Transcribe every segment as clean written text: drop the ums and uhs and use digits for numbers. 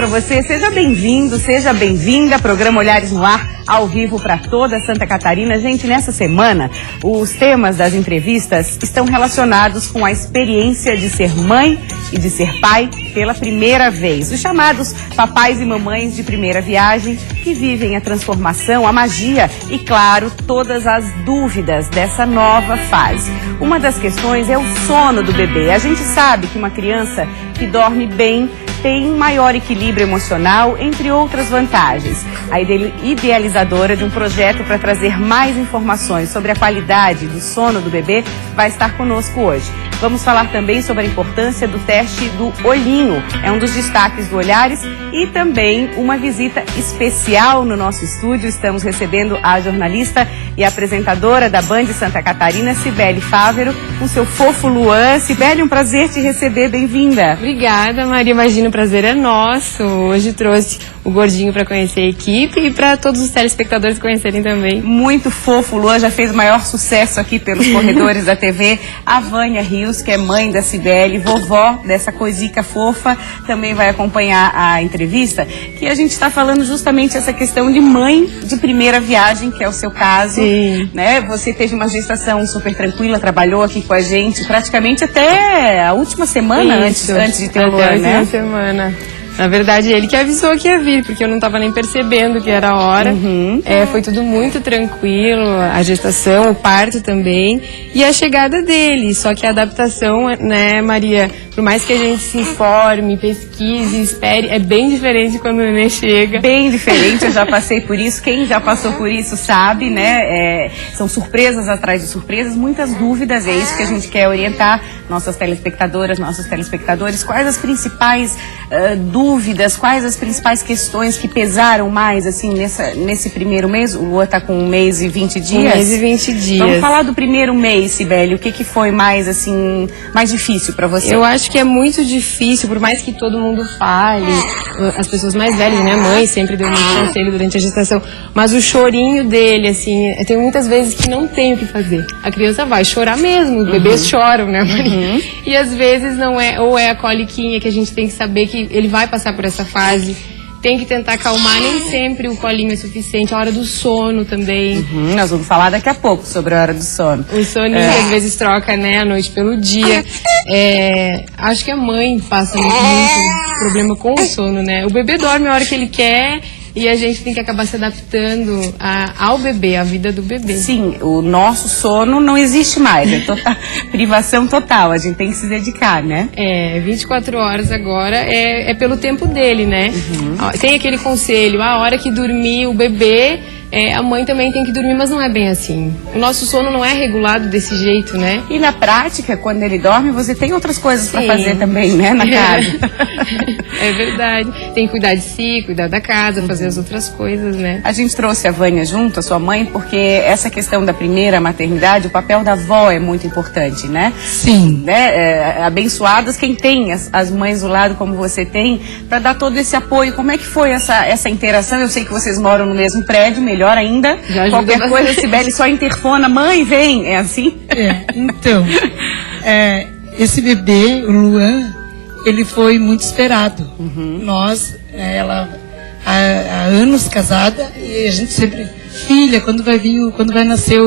para você. Seja bem-vindo, seja bem-vinda. Programa Olhares no Ar, ao vivo para toda Santa Catarina. Gente, nessa semana, os temas das entrevistas estão relacionados com a experiência de ser mãe e de ser pai pela primeira vez. Os chamados papais e mamães de primeira viagem que vivem a transformação, a magia e, claro, todas as dúvidas dessa nova fase. Uma das questões é o sono do bebê. A gente sabe que uma criança que dorme bem tem maior equilíbrio emocional, entre outras vantagens. A idealizadora de um projeto para trazer mais informações sobre a qualidade do sono do bebê vai estar conosco hoje. Vamos falar também sobre a importância do teste do olhinho, é um dos destaques do Olhares, e também uma visita especial no nosso estúdio. Estamos recebendo a jornalista e apresentadora da Band Santa Catarina, Cibele Fávero, com seu fofo Luan. Cibele, um prazer te receber, bem-vinda. Obrigada, Maria, imagina, o prazer é nosso. Hoje trouxe o gordinho para conhecer a equipe e para todos os telespectadores conhecerem também. Muito fofo, o Luan já fez o maior sucesso aqui pelos corredores da TV. A Vânia Rios, que é mãe da Cibele, vovó dessa coisica fofa, também vai acompanhar a entrevista, que a gente está falando justamente essa questão de mãe de primeira viagem, que é o seu caso. Sim. Né? Você teve uma gestação super tranquila, trabalhou aqui com a gente praticamente até a última semana antes de ter o Luan, né? Semana. Na verdade, ele que avisou que ia vir, porque eu não estava nem percebendo que era a hora. Foi tudo muito tranquilo, a gestação, o parto também, e a chegada dele. Só que a adaptação, né, Maria, por mais que a gente se informe, pesquise, espere, é bem diferente quando o neném chega. Bem diferente, eu já passei por isso. Quem já passou por isso sabe, né? São surpresas atrás de surpresas, muitas dúvidas, é isso que a gente quer orientar nossas telespectadoras, nossos telespectadores. Quais as principais dúvidas, quais as principais questões que pesaram mais, assim, nesse primeiro mês? O Lua está com 1 mês e 20 dias? 1 mês e 20 dias. Vamos falar do primeiro mês, Cibele. O que foi mais, assim, mais difícil para você? Eu acho que é muito difícil, por mais que todo mundo fale, as pessoas mais velhas, né, mãe, sempre deu muito conselho durante a gestação, mas o chorinho dele, assim, tem muitas vezes que não tem o que fazer. A criança vai chorar mesmo, os bebês choram, né, Maria? E às vezes não é, ou é a coliquinha, que a gente tem que saber que ele vai passar por essa fase. Tem que tentar acalmar, nem sempre o colinho é suficiente, a hora do sono também. Nós vamos falar daqui a pouco sobre a hora do sono. O soninho às vezes troca, né, a noite pelo dia. Acho que a mãe passa muito problema com o sono, né? O bebê dorme a hora que ele quer e a gente tem que acabar se adaptando ao bebê, à vida do bebê. Sim, o nosso sono não existe mais, é privação total, a gente tem que se dedicar, né? 24 horas agora é pelo tempo dele, né? Tem aquele conselho, a hora que dormir o bebê, a mãe também tem que dormir, mas não é bem assim. O nosso sono não é regulado desse jeito, né? E na prática, quando ele dorme, você tem outras coisas para fazer também, né, na casa? É verdade. Tem que cuidar de si, cuidar da casa, fazer as outras coisas, né? A gente trouxe a Vânia junto, a sua mãe, porque essa questão da primeira maternidade, o papel da avó é muito importante, né? Sim. Né? Abençoadas quem tem as mães do lado como você tem, para dar todo esse apoio. Como é que foi essa interação? Eu sei que vocês moram no mesmo prédio, melhor ainda. Qualquer coisa, Cibele só interfona, mãe, vem, é assim? Então, esse bebê, o Luan, ele foi muito esperado. Nós, ela há anos casada, e a gente sempre, filha, quando vai nascer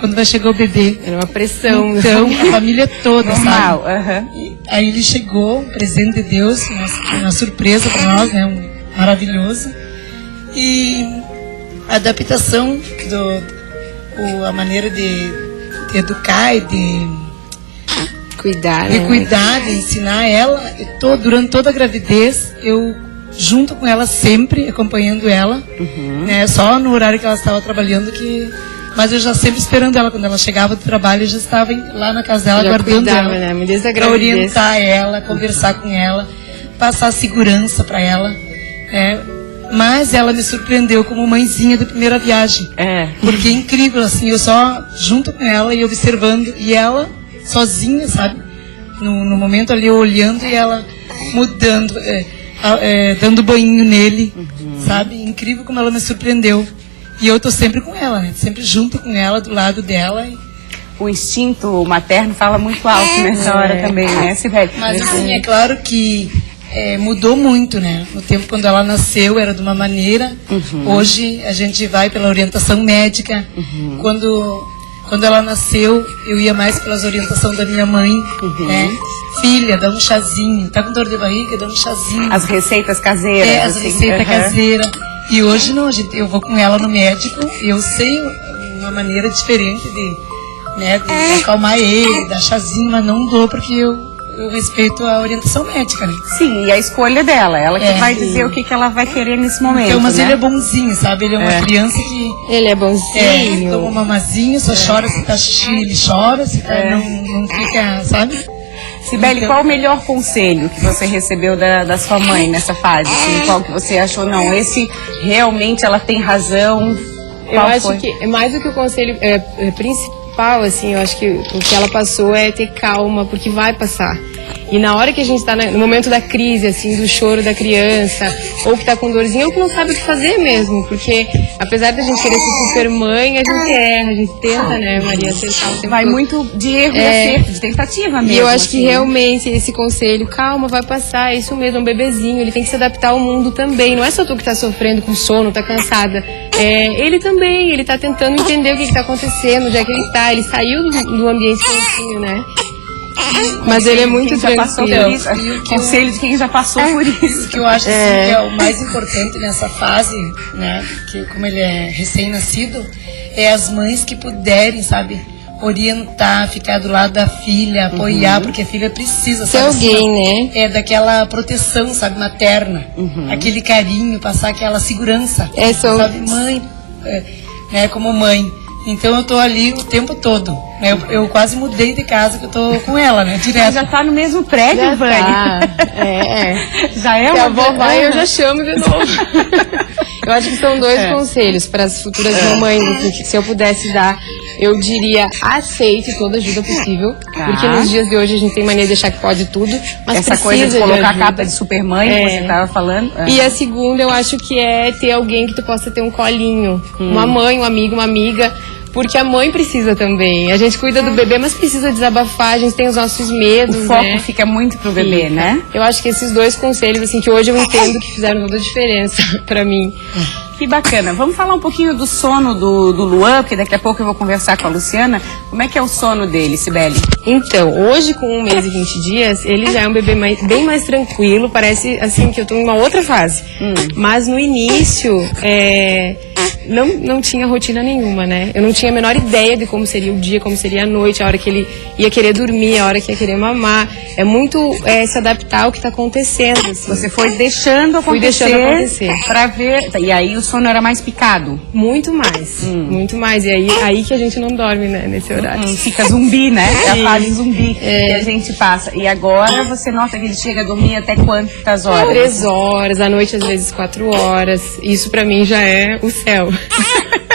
quando vai chegar o bebê. Era uma pressão. Então, a família toda, normal, sabe? Aí ele chegou, um presente de Deus, uma surpresa para nós, né? Maravilhoso. E a adaptação, a maneira de educar e de cuidar, de ensinar ela, durante toda a gravidez, eu junto com ela sempre, acompanhando ela, né, só no horário que ela estava trabalhando, mas eu já sempre esperando ela, quando ela chegava do trabalho, eu já estava lá na casa dela, guardando ela, né, desde a para gravidez, orientar ela, conversar com ela, passar segurança para ela, mas ela me surpreendeu como mãezinha da primeira viagem. Porque é incrível, assim, eu só junto com ela e observando, e ela sozinha, sabe? No momento ali, eu olhando e ela mudando, dando banho nele, sabe? Incrível como ela me surpreendeu. E eu tô sempre com ela, né? Sempre junto com ela, do lado dela. O instinto materno fala muito alto nessa hora também, né, Cibele? Mas assim, é claro que mudou muito, né? No tempo quando ela nasceu era de uma maneira, hoje a gente vai pela orientação médica. Quando ela nasceu, eu ia mais pelas orientações da minha mãe, né? Filha, dá um chazinho, tá com dor de barriga, dá um chazinho. As receitas caseiras. As receitas caseiras. E hoje não, eu vou com ela no médico e eu sei uma maneira diferente de acalmar ele, dar chazinho, mas não dou porque eu respeito a orientação médica, né? Sim, e a escolha dela, ela que vai dizer o que ela vai querer nesse momento, então, mas né? ele é bonzinho, sabe? Ele é uma criança que... Ele é bonzinho. Ele toma um mamazinho, só chora, se tá xixi, ele chora, se tá, não fica, sabe? Sibeli, Então, qual o melhor conselho que você recebeu da sua mãe nessa fase? Assim, qual que você achou, não, esse realmente ela tem razão? Eu acho que é mais do que o conselho principal, assim, eu acho que o que ela passou é ter calma, porque vai passar. E na hora que a gente está no momento da crise, assim, do choro da criança, ou que está com dorzinha, ou que não sabe o que fazer mesmo, porque apesar da gente querer ser super mãe, a gente erra, a gente tenta, né, Maria, acertar o tempo vai todo. muito de erro e acerto, de tentativa mesmo. E eu acho que assim, realmente esse conselho, calma, vai passar, é isso mesmo, um bebezinho, ele tem que se adaptar ao mundo também. Não é só tu que tá sofrendo com sono, tá cansada. Ele também, ele tá tentando entender o que tá acontecendo, onde é que ele tá. Ele saiu do ambiente quentinho, né? Mas ele é muito tranquilo. Conselho de quem já passou por isso. O que eu acho assim, que é o mais importante nessa fase, né, que como ele é recém-nascido, é as mães que puderem, sabe, orientar, ficar do lado da filha, apoiar, porque a filha precisa, ser sabe, alguém, assim, né? Daquela proteção, sabe, materna, aquele carinho, passar aquela segurança, sabe, mãe, né, como mãe. Então eu tô ali o tempo todo, né? Eu quase mudei de casa que eu tô com ela, né? Direto. Já tá no mesmo prédio, Vânia. Já é Se uma a avó vai, eu já chamo de novo. Eu acho que são dois conselhos para as futuras mamães, que se eu pudesse dar, eu diria: aceite toda ajuda possível, porque nos dias de hoje a gente tem mania de achar que pode tudo, mas essa precisa coisa de colocar ajuda. a capa de supermãe, que você estava falando. E a segunda, eu acho que é ter alguém que tu possa ter um colinho, uma mãe, um amigo, uma amiga. Porque a mãe precisa também. A gente cuida do bebê, mas precisa desabafar, a gente tem os nossos medos, o foco fica muito pro bebê, né? Eu acho que esses dois conselhos, assim, que hoje eu entendo que fizeram toda a diferença pra mim. Que bacana. Vamos falar um pouquinho do sono do Luan, porque daqui a pouco eu vou conversar com a Luciana. Como é que é o sono dele, Sibeli? Então, hoje com 1 mês e 20 dias, ele já é um bebê bem mais tranquilo, parece assim que eu tô em uma outra fase. Mas no início, não tinha rotina nenhuma, né? Eu não tinha a menor ideia de como seria o dia, como seria a noite, a hora que ele ia querer dormir, a hora que ia querer mamar. É muito se adaptar ao que tá acontecendo, assim. Você foi deixando acontecer. Fui deixando acontecer. Pra ver. E aí o sono era mais picado? Muito mais, muito mais. E aí que a gente não dorme, né, nesse horário. Fica zumbi, né? É a fase zumbi que a gente passa. E agora você nota que ele chega a dormir até quantas horas? 3 horas, à noite às vezes 4 horas. Isso pra mim já é o céu.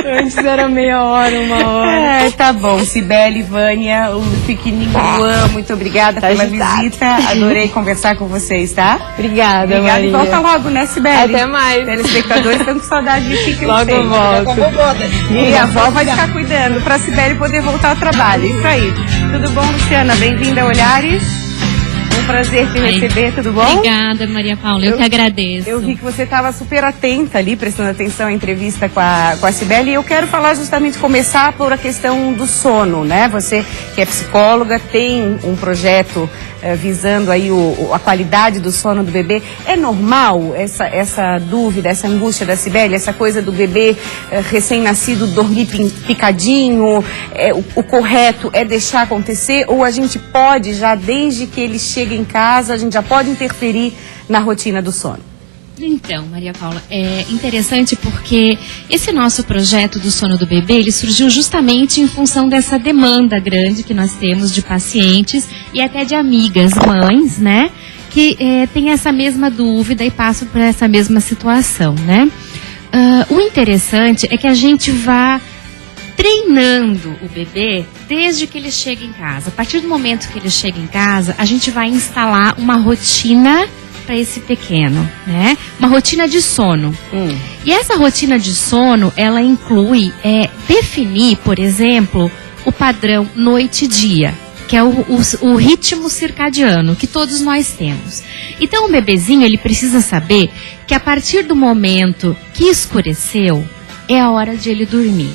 Antes era meia hora, 1 hora. Tá bom. Sibeli, Vânia, o pequenininho Luan, muito obrigada pela visita. Adorei conversar com vocês, tá? Obrigada, Maria. E volta logo, né, Sibeli? Até mais. Telespectadores estão com saudade de Fique Logo eu volto. E a avó vai ficar cuidando pra Sibeli poder voltar ao trabalho. Isso aí. Tudo bom, Luciana? Bem-vinda a Olhares. Um prazer te receber, tudo bom? Obrigada, Maria Paula, eu que agradeço. Eu vi que você estava super atenta ali, prestando atenção à entrevista com a Sibeli, e eu quero falar justamente, começar por a questão do sono, né? Você que é psicóloga, tem um projeto visando aí a qualidade do sono do bebê. É normal essa dúvida, essa angústia da Sibeli, essa coisa do bebê recém-nascido dormir picadinho? O correto é deixar acontecer, ou a gente pode já, desde que ele chega em casa, a gente já pode interferir na rotina do sono? Então, Maria Paula, é interessante porque esse nosso projeto do sono do bebê, ele surgiu justamente em função dessa demanda grande que nós temos de pacientes e até de amigas, mães, né? Que tem essa mesma dúvida e passam por essa mesma situação, né? O interessante é que a gente vá treinando o bebê desde que ele chega em casa. A partir do momento que ele chega em casa, a gente vai instalar uma rotina para esse pequeno, né? Uma rotina de sono. E essa rotina de sono, ela inclui definir, por exemplo, o padrão noite e dia. que é o ritmo circadiano que todos nós temos. Então o bebezinho, ele precisa saber que a partir do momento que escureceu, é a hora de ele dormir.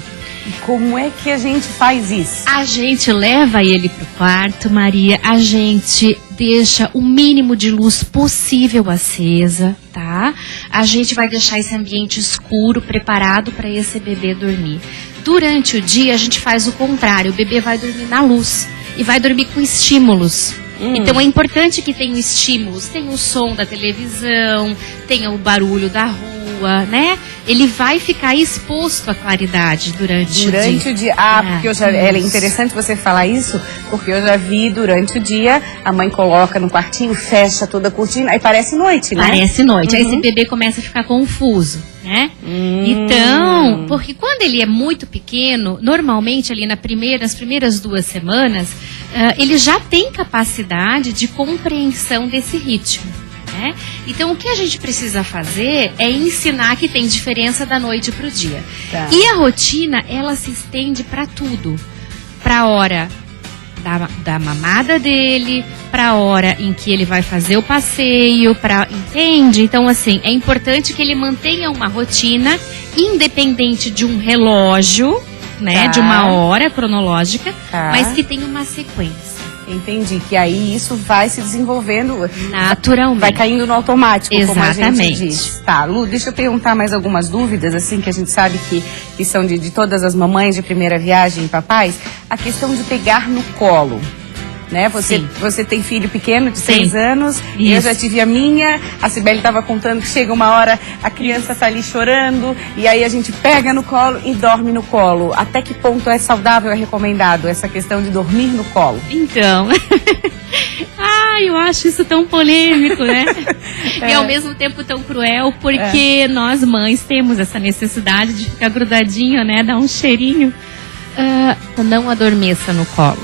E como é que a gente faz isso? A gente leva ele pro quarto, Maria, a gente deixa o mínimo de luz possível acesa, tá? A gente vai deixar esse ambiente escuro, preparado para esse bebê dormir. Durante o dia, a gente faz o contrário, o bebê vai dormir na luz e vai dormir com estímulos. Então é importante que tenha estímulos, tenha o som da televisão, tenha o barulho da rua, né? Ele vai ficar exposto à claridade durante o dia. Porque é interessante você falar isso, porque eu já vi durante o dia, a mãe coloca no quartinho, fecha toda a cortina, aí parece noite, né? Parece noite, aí esse bebê começa a ficar confuso, né? Então, porque quando ele é muito pequeno, normalmente ali nas primeiras 2 semanas, ele já tem capacidade de compreensão desse ritmo. Né? Então, o que a gente precisa fazer é ensinar que tem diferença da noite para o dia. Tá. E a rotina, ela se estende para tudo. Para a hora da mamada dele, para a hora em que ele vai fazer o passeio, entende? Então, assim, é importante que ele mantenha uma rotina independente de um relógio, né? Tá. De uma hora cronológica, Tá. mas que tenha uma sequência. Entendi, que aí isso vai se desenvolvendo Naturalmente. Vai caindo no automático, como a Exatamente. gente diz. Tá, Lu, deixa eu perguntar mais algumas dúvidas, assim, que a gente sabe que são de todas as mamães de primeira viagem e papais. A questão de pegar no colo, né? Você tem filho pequeno de 6 anos, e eu já tive a minha, a Cibele estava contando que chega uma hora, a criança tá ali chorando, e aí a gente pega no colo e dorme no colo. Até que ponto é saudável, é recomendado essa questão de dormir no colo? Então, eu acho isso tão polêmico, né? E ao mesmo tempo tão cruel, porque nós mães temos essa necessidade de ficar grudadinho, né? Dar um cheirinho. Não adormeça no colo.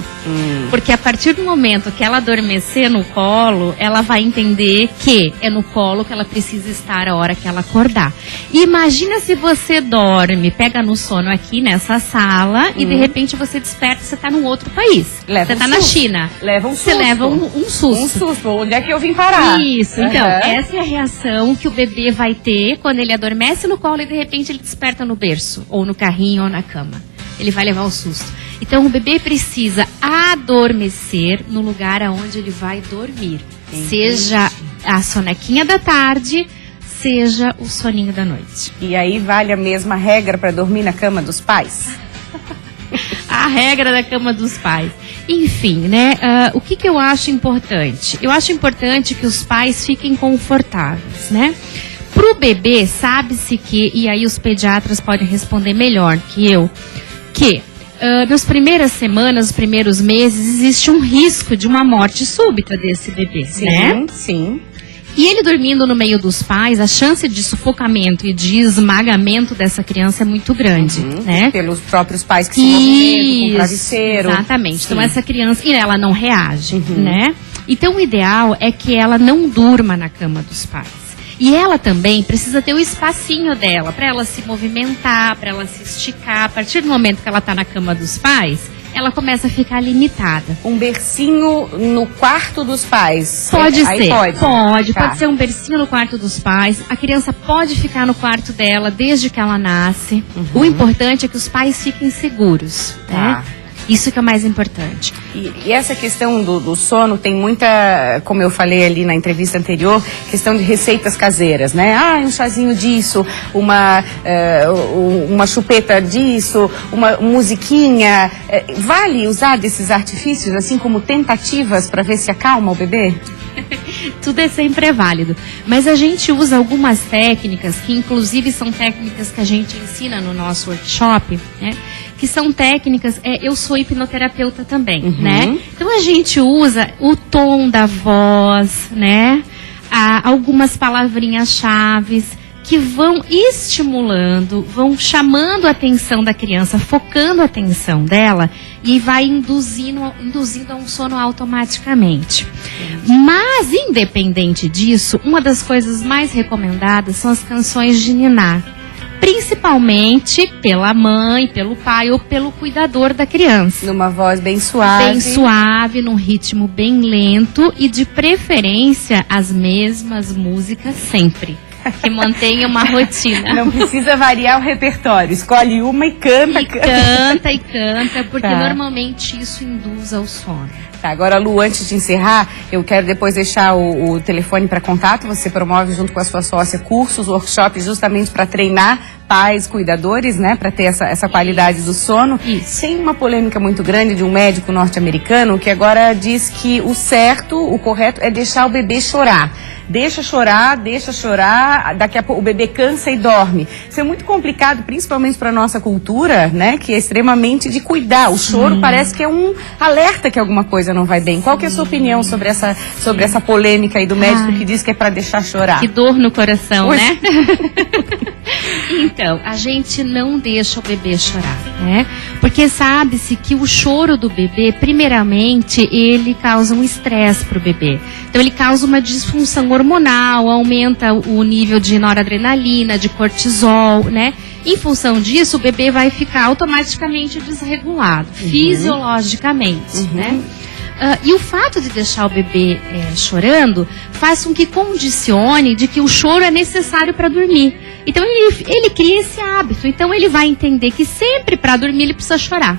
Porque a partir do momento que ela adormecer no colo, ela vai entender que é no colo que ela precisa estar a hora que ela acordar. E imagina se você dorme, pega no sono aqui nessa sala e de repente você desperta e você está num outro país. Você está na China. Leva um susto. Você leva um susto. Um susto. Onde é que eu vim parar? Isso, então, essa é a reação que o bebê vai ter quando ele adormece no colo e de repente ele desperta no berço, ou no carrinho, ou na cama. Ele vai levar o susto. Então, o bebê precisa adormecer no lugar aonde ele vai dormir. Seja a sonequinha da tarde, seja o soninho da noite. E aí vale a mesma regra para dormir na cama dos pais? A regra da cama dos pais. Enfim, né? O que eu acho importante? Eu acho importante que os pais fiquem confortáveis, né? Pro bebê, sabe-se que, e aí os pediatras podem responder melhor que eu, que nas primeiras semanas, nos primeiros meses, existe um risco de uma morte súbita desse bebê, né? Sim. E ele dormindo no meio dos pais, a chance de sufocamento e de esmagamento dessa criança é muito grande, né? Pelos próprios pais que se movimentam com o travesseiro. Exatamente. Sim. Então essa criança, e ela não reage, né? Então o ideal é que ela não durma na cama dos pais. E ela também precisa ter o espacinho dela, para ela se movimentar, para ela se esticar. A partir do momento que ela está na cama dos pais, ela começa a ficar limitada. Um bercinho no quarto dos pais. Pode Aí ser. Pode. Pode ser um bercinho no quarto dos pais. A criança pode ficar no quarto dela desde que ela nasce. O importante é que os pais fiquem seguros, né? Isso que é o mais importante. E essa questão do sono tem muita, como eu falei ali na entrevista anterior, questão de receitas caseiras, né? Um chazinho disso, uma chupeta disso, uma musiquinha. Vale usar desses artifícios, assim como tentativas para ver se acalma o bebê? Tudo é sempre válido. Mas a gente usa algumas técnicas, que inclusive são técnicas que a gente ensina no nosso workshop, né? Que são técnicas, eu sou hipnoterapeuta também, né? Então a gente usa o tom da voz, né? Algumas palavrinhas-chave que vão estimulando, vão chamando a atenção da criança, focando a atenção dela e vai induzindo a um sono automaticamente. Mas, independente disso, uma das coisas mais recomendadas são as canções de niná. principalmente pela mãe, pelo pai ou pelo cuidador da criança. Numa voz bem suave. Bem suave, num ritmo bem lento e de preferência as mesmas músicas sempre. Que mantenha uma rotina. Não precisa variar o repertório, escolhe uma e canta. E canta, porque normalmente isso induz ao sono. Tá, agora, Lu, antes de encerrar, eu quero depois deixar o telefone para contato. Você promove junto com a sua sócia cursos, workshops, justamente para treinar pais, cuidadores, né, para ter essa qualidade do sono. Isso. Tem uma polêmica muito grande de um médico norte-americano que agora diz que o certo, o correto é deixar o bebê chorar. Deixa chorar, daqui a pouco o bebê cansa e dorme. Isso é muito complicado, principalmente para nossa cultura, né, que é extremamente de cuidar. O choro parece que é um alerta que alguma coisa não vai bem. Qual que é a sua opinião sobre essa polêmica aí do médico que diz que é para deixar chorar? Que dor no coração, né? Então, a gente não deixa o bebê chorar, né? Porque sabe-se que o choro do bebê, primeiramente, ele causa um estresse para o bebê. Então, ele causa uma disfunção hormonal, aumenta o nível de noradrenalina, de cortisol, né? Em função disso, o bebê vai ficar automaticamente desregulado, fisiologicamente, né? E o fato de deixar o bebê chorando faz com que condicione de que o choro é necessário para dormir. Então ele cria esse hábito. Então ele vai entender que sempre para dormir ele precisa chorar.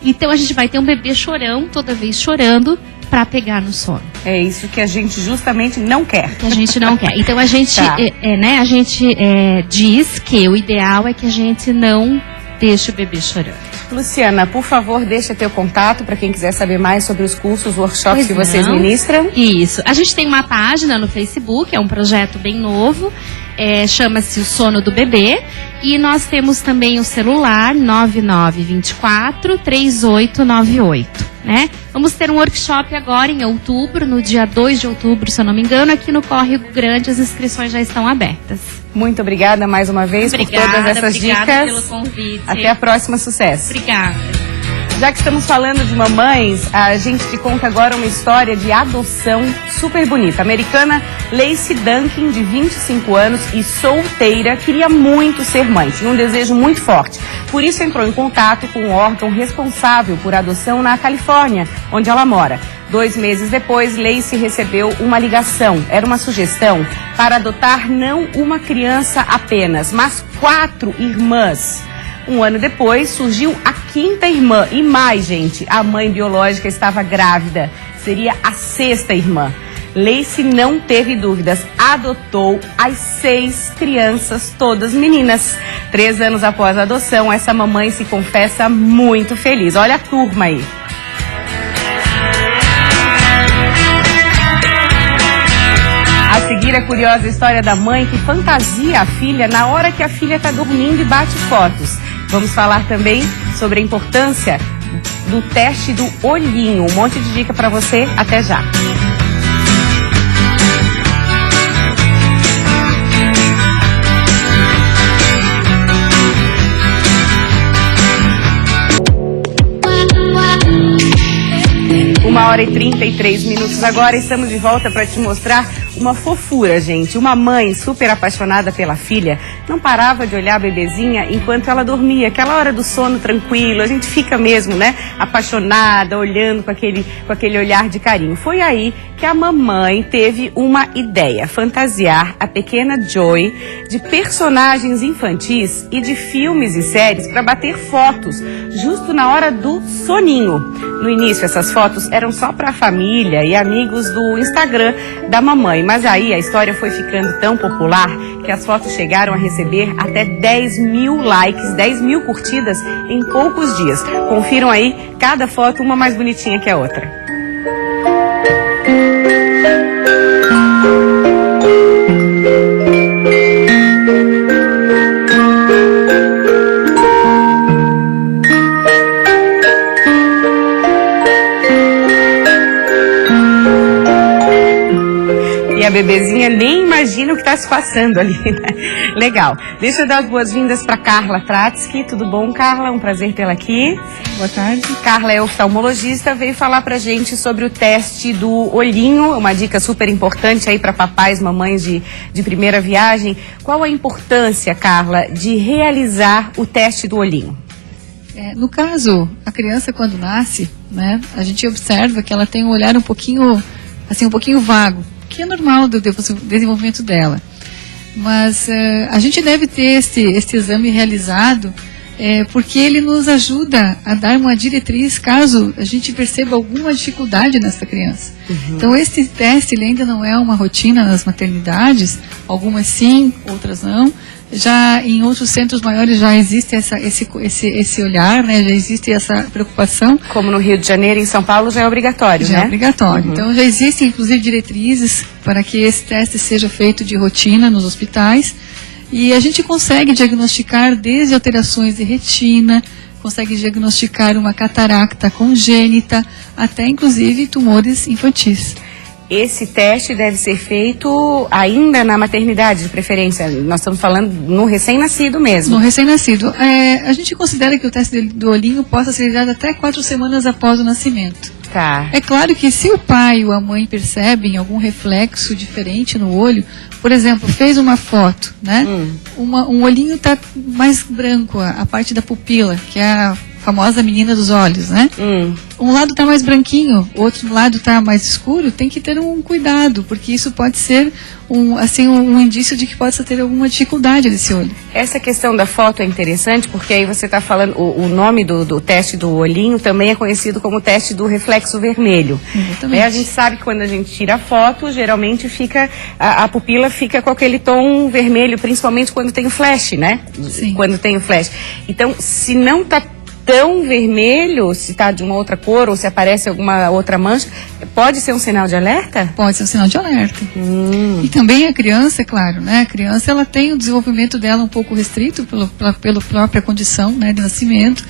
Então a gente vai ter um bebê chorão, toda vez chorando, para pegar no sono. É isso que a gente justamente não quer. Que a gente não quer. Então a gente, diz que o ideal é que a gente não deixe o bebê chorando. Luciana, por favor, deixa teu contato para quem quiser saber mais sobre os cursos, workshops que vocês ministram. Isso. A gente tem uma página no Facebook, é um projeto bem novo, chama-se O Sono do Bebê. E nós temos também o celular 9924-3898, né? Vamos ter um workshop agora em outubro, no dia 2 de outubro, se eu não me engano, aqui no Córrego Grande. As inscrições já estão abertas. Muito obrigada mais uma vez por todas essas dicas. Obrigada pelo convite. Até a próxima, sucesso. Obrigada. Já que estamos falando de mamães, a gente te conta agora uma história de adoção super bonita. A americana Lacey Duncan, de 25 anos e solteira, queria muito ser mãe, tinha um desejo muito forte. Por isso entrou em contato com o órgão responsável por adoção na Califórnia, onde ela mora. 2 meses depois, Lacey recebeu uma ligação. Era uma sugestão para adotar não uma criança apenas, mas 4 irmãs. 1 ano depois, surgiu a 5ª irmã. E mais, gente, a mãe biológica estava grávida. Seria a 6ª irmã. Lacey não teve dúvidas. Adotou as 6 crianças, todas meninas. 3 anos após a adoção, essa mamãe se confessa muito feliz. Olha a turma aí. A seguir, a curiosa história da mãe que fantasia a filha na hora que a filha está dormindo e bate fotos. Vamos falar também sobre a importância do teste do olhinho. Um monte de dica para você. Até já. Uma hora e 33 minutos agora, estamos de volta para te mostrar uma fofura, gente. Uma mãe super apaixonada pela filha não parava de olhar a bebezinha enquanto ela dormia. Aquela hora do sono tranquilo, a gente fica mesmo, né, apaixonada, olhando com aquele olhar de carinho. Foi aí que a mamãe teve uma ideia, fantasiar a pequena Joy de personagens infantis e de filmes e séries para bater fotos, justo na hora do soninho. No início, essas fotos eram só para a família e amigos do Instagram da mamãe, mas aí a história foi ficando tão popular que as fotos chegaram a receber até 10 mil likes, 10 mil curtidas em poucos dias. Confiram aí, cada foto uma mais bonitinha que a outra. a bebezinha nem imagina o que está se passando ali, né? Legal. Deixa eu dar as boas-vindas para Carla Tratsky. Tudo bom, Carla? Um prazer tê-la aqui. Boa tarde. Carla é oftalmologista, veio falar pra gente sobre o teste do olhinho, uma dica super importante aí para papais, mamães de primeira viagem. Qual a importância, Carla, de realizar o teste do olhinho? No caso, a criança quando nasce, né, a gente observa que ela tem um olhar um pouquinho vago, que é normal do desenvolvimento dela. Mas a gente deve ter este exame realizado porque ele nos ajuda a dar uma diretriz caso a gente perceba alguma dificuldade nessa criança. Então, esse teste ele ainda não é uma rotina nas maternidades, algumas sim, outras não. Já em outros centros maiores já existe esse olhar, né? Já existe essa preocupação. Como no Rio de Janeiro e em São Paulo já é obrigatório, né? Já é obrigatório. Então já existem inclusive diretrizes para que esse teste seja feito de rotina nos hospitais. E a gente consegue diagnosticar desde alterações de retina, consegue diagnosticar uma catarata congênita, até inclusive tumores infantis. Esse teste deve ser feito ainda na maternidade, de preferência. Nós estamos falando no recém-nascido mesmo. No recém-nascido. A gente considera que o teste do olhinho possa ser realizado até 4 semanas após o nascimento. Tá. É claro que se o pai ou a mãe percebem algum reflexo diferente no olho, por exemplo, fez uma foto, né? Um olhinho está mais branco, a parte da pupila, que é a famosa menina dos olhos, né? Um lado está mais branquinho, o outro lado está mais escuro, tem que ter um cuidado, porque isso pode ser um indício de que possa ter alguma dificuldade desse olho. Essa questão da foto é interessante, porque aí você está falando, o nome do teste do olhinho também é conhecido como teste do reflexo vermelho. Exatamente. A gente sabe que quando a gente tira a foto, geralmente a pupila fica com aquele tom vermelho, principalmente quando tem o flash, né? Sim. Quando tem o flash. Então, se não está tão vermelho, se está de uma outra cor ou se aparece alguma outra mancha, pode ser um sinal de alerta? Pode ser um sinal de alerta. E também a criança, é claro, né? A criança ela tem o desenvolvimento dela um pouco restrito pela própria condição, né, de nascimento.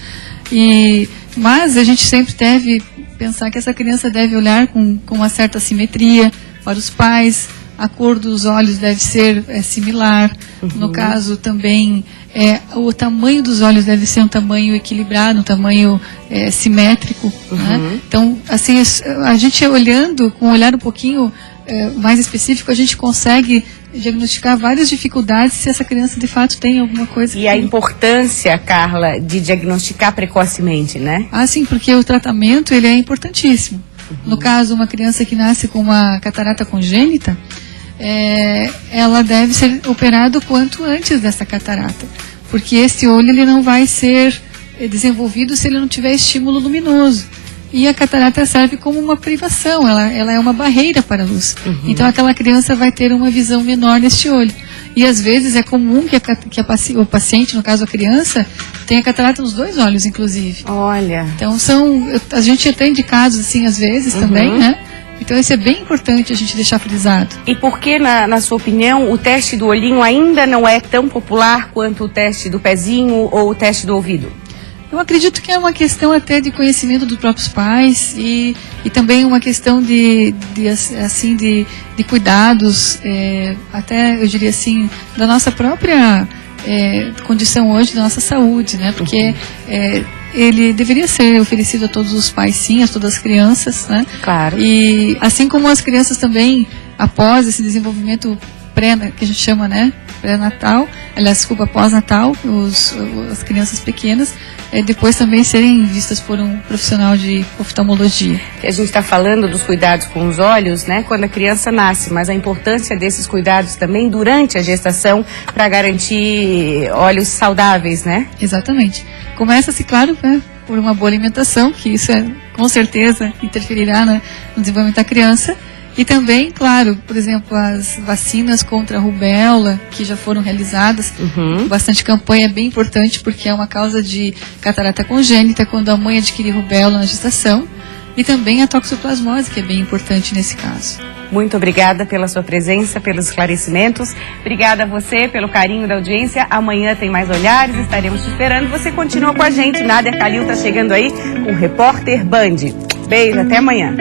Mas a gente sempre deve pensar que essa criança deve olhar com uma certa simetria para os pais. A cor dos olhos deve ser similar. No caso também, o tamanho dos olhos deve ser um tamanho equilibrado, um tamanho simétrico. Né? Então, assim, a gente olhando com um olhar um pouquinho mais específico, a gente consegue diagnosticar várias dificuldades se essa criança de fato tem alguma coisa. E a importância, Carla, de diagnosticar precocemente, né? Ah, sim, porque o tratamento ele é importantíssimo. No caso, uma criança que nasce com uma catarata congênita, ela deve ser operada o quanto antes dessa catarata, porque esse olho ele não vai ser desenvolvido se ele não tiver estímulo luminoso. E a catarata serve como uma privação, ela é uma barreira para a luz. Então aquela criança vai ter uma visão menor neste olho. E às vezes é comum que o paciente, no caso a criança, tenha catarata nos 2 olhos, inclusive. Olha. Então a gente atende casos assim às vezes também, né? Então isso é bem importante a gente deixar frisado. E por que, na sua opinião, o teste do olhinho ainda não é tão popular quanto o teste do pezinho ou o teste do ouvido? Eu acredito que é uma questão até de conhecimento dos próprios pais e também uma questão de cuidados, até eu diria assim, da nossa própria condição hoje, da nossa saúde, né? Porque ele deveria ser oferecido a todos os pais, sim, a todas as crianças, né? Claro. E assim como as crianças também, após esse desenvolvimento que a gente chama, né, pré-natal, pós-natal, as crianças pequenas, depois também serem vistas por um profissional de oftalmologia. A gente está falando dos cuidados com os olhos, né, quando a criança nasce, mas a importância desses cuidados também durante a gestação para garantir olhos saudáveis, né? Exatamente. Começa-se, claro, né, por uma boa alimentação, que isso com certeza interferirá no desenvolvimento da criança. E também, claro, por exemplo, as vacinas contra a rubéola, que já foram realizadas, bastante campanha, é bem importante, porque é uma causa de catarata congênita, quando a mãe adquire rubéola na gestação, e também a toxoplasmose, que é bem importante nesse caso. Muito obrigada pela sua presença, pelos esclarecimentos. Obrigada a você pelo carinho da audiência. Amanhã tem mais Olhares, estaremos te esperando. Você continua com a gente. Nádia Calil está chegando aí com o Repórter Band. Beijo, até amanhã.